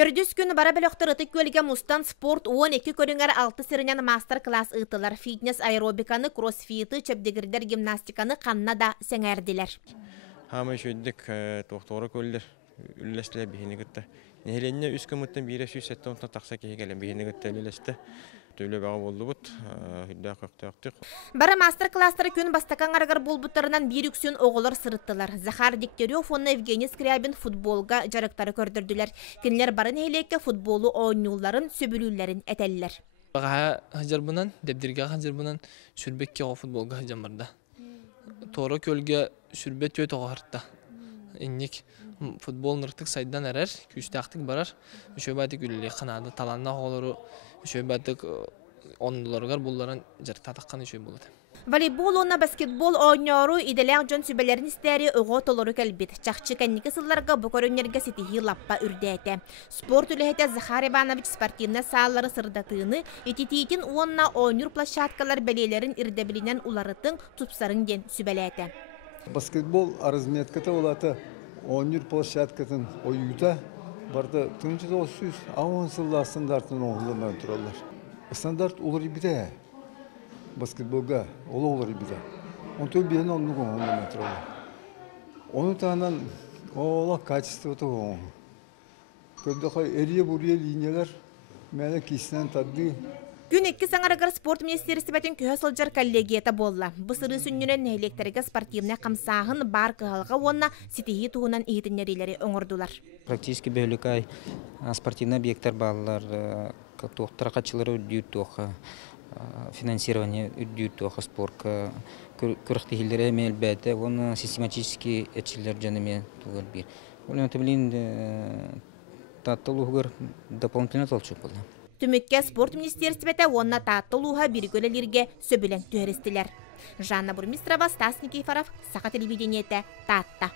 Төрдүс күн бара бөлөктөр ытык көлге мустан спорт 12 көрүңер 6 сырынан мастер-класс ытылар, фитнес, аэробиканы, кроссфиты, чөпдегирдер, гимнастиканы канна да сеңердилер. Хамы шөйдік тоқтуыры көлдер үлләстілер бейіні күтті. Нехеленне үз көміттен бейірі сүйсетті онтан тақса кейгелі бейіні күтті үлелесті. Төлі бағы болды бұд, хүлді қөқтіқтік. Бара мастер-класстары күн бастакан арғар болбуттарынан bir үксін оғылар сырыттылар. Захар Дегтярев, онна Евгений Скрябин футболға жарықтары көрдірділер. Кенлер барын хейлекке футболу ойнуларын, сөбілулерін әтәлілер. Баға хажарбынан, дебдерге хажарбынан сүрбекке о футболға хажамырда. Торы көлге сүрбет өт оғарытта. Иннек футбол ныртық сайдан әрер, күстақтық барар. Үшөбәдік үлілі қанады, таланна оғылары үшөбәдік ондыларғар бұлларын жарықтатыққан үшөй болады. Волейбол, онна баскетбол ойнору иделян жон сүбелерін істері оғы толору кәлбет. Чақчы кәннекі сылларға бұқорынерге сетихи лаппа үрдәйті. Спорт үліхеті Захар Иванович спортивна саалары сырдатыны, ететейтін онна ойнур площадкалар бәлелерін ирдебілінен уларытын тупсарын ден сүбеләйті. Баскетбол разметката олаты ойнур площадкатын ойута барды 1910 сылла стандартын оғылынан тұралар. Стандарт олар биде. Баскетболга олар биде. Он той биен оғылынан тұралар. Оның тағынан ола качество тұғы. Көддіқай әрие-бұрие линиялар мәлі кесінен тадды. Күн 2 саңарығыр спорт министерісі бәтін көе сылжар коллегията болла. Бұсыры сүннерен электрігі спортивна қамсағын бар қығалға онна сетихи туғынан иетінерелері оңырдулар. Практически бөлікай спортивный объекттар балалар, тарақатшылары үддейді тоқы, финансирование үддейді тоқы спортқа, көріқтігілері мәл бәді, оны систематически әтшілер жанымен туғыр бір. Оны өтімлейін таттыл ұғыр дополнительно толчу болды. Түмікке спорт министерстветі онна таттылуға біргөлелерге сөбілен түйерістілер. Жанна Бурмистрова, Стас Никифоров, Сақа телевидениеті, Татта.